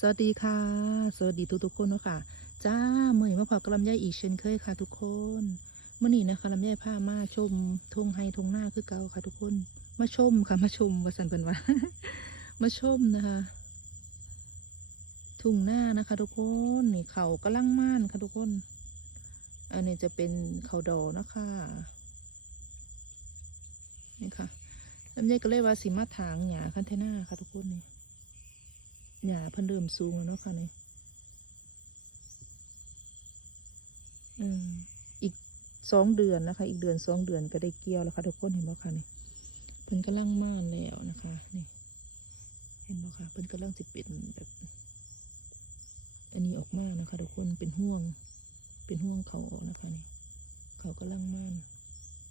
สวัสดีค่ะ สวัสดีทุกทุกๆคนเนาะค่ะจ้าเมื่อมาพบกับลำไยอีกเช่นเคยค่ะ ทุกคนเมื่อนี้นะคะลำไยพามาชมทงไฮทงหน้าคือเก่าค่ะ ทุกคน มาชมค่ะมาชมว่าสันเป็นว่ามาชมนะคะ ทุ่งหน้านะคะ ทุกคนนี่เขากำลังม่านค่ะทุกคน อันนี้จะเป็นเขาดอนะคะนี่ค่ะลำไยก็เลยว่าสิมาถางหญ้าคันเทน่าค่ะ ทุกคนนี่ หญ้าเพิ่นเริ่มสูงแล้วเนาะค่ะนี่อีกสองเดือนนะคะ อีกเดือนสองเดือนก็ได้เกี่ยวแล้วค่ะทุกคนเห็นบ่คะนี่เพิ่นกำลังม่านแล้วนะคะนี่เห็นบ่คะเพิ่นกำลังสิเป็นแบบ อันนี้ออกมานะคะทุกคนเป็นห่วง เป็นห่วงเขาออกนะคะนี่เขากำลังม่าน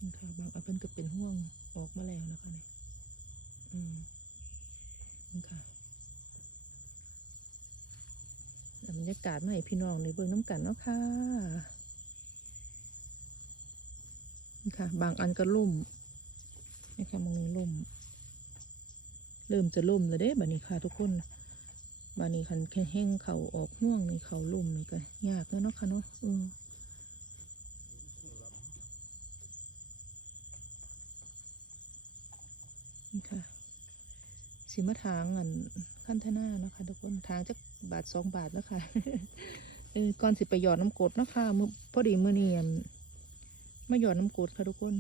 นะคะบางอันเพิ่นก็เป็นห่วงออกมาแล้วนะคะนี่อืมนี่ค่ะแล้วบ รรยากาศมาให้พี่น้องในเบิ่งน้ำกันเนาะค่ะนี่ค่ะ บางอันก็ล่มนี่ค่ะมองนี้ล่ม เริ่มจะล่มแล้วเด้บัดนี้ค่ะทุกคนบานี้คันแค่แห้งเขาออกห่วงในเขาล่มนี่ก็ยากเนาะค่ะเนาะอืมนี่ค่ะ สิมาทางอันขั้นทนานะคะทุกคนทางจักบาทสองบาทแล้วค่ะเออก่อนสิไปหยอดน้ำกรดนะคะมือพอดีมื้อนี้อั่นมาหยอดน้ำกรดค่ะทุกคน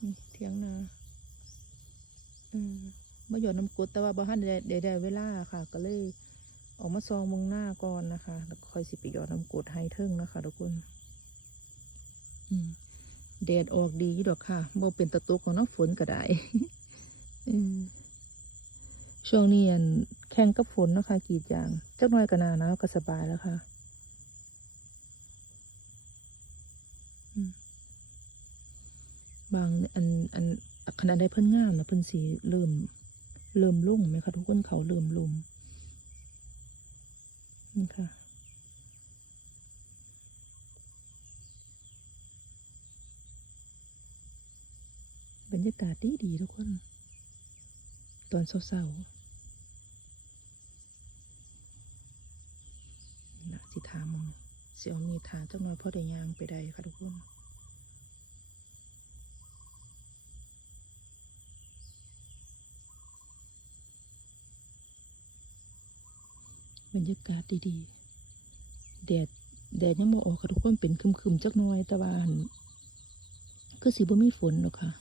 นี่เทียงนาอืมมาหยอดน้ำกรดแต่ว่าบ้านได้ได้ได้เวลาค่ะ ก็เลยออกมาซองมองหน้าก่อนนะคะ แล้วค่อยสิไปหยอดน้ำกรดให้เทิงนะคะทุกคน อืมแดดออกดีดอกค่ะบ่เป็นตะตุกของน้ำฝนก็ได้อืม ช่วงนี้อันแข่งกับฝนนะคะกีดยางจักหน่อยก็นาหนาวก็สบายแล้วค่ะบางอันอันขณะใดเพิ่นงามนะเพิ่นสีเริ่ม เริ่มลุ่งไหมคะทุกคนเขาเริ่มลุ่มนี่ค่ะบรรยากาศดีดีทุกคน ตอนเศร้าๆ นี่นะสิทามสิเอมีทางจักหน่อยพอได้ยางไปได้ค่ะทุกคนบรรยากาศดีๆ แดด แดดยังบ่ออกค่ะทุกคนเป็นคึมๆจักหน่อยแต่ว่าหั่นคือสิบ่มีฝนหรอกค่ะ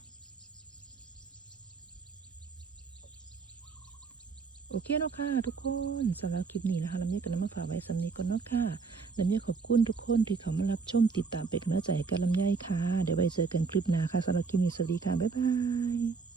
โอเคนะค่ะทุกคนสำหรับคลิปนี้นะคะลำเนียกับน้ำมาฝากไว้สำนีก่อนเนาะค่ะลำเนียขอบคุณทุกคนที่เขามารับชมติดตามเป็นกำลังใจกับลำไยค่ะ เดี๋ยวไว้เจอกันคลิปหน้าค่ะสำหรับคลิปนี้สวัสดีค่ะ บ๊ายบาย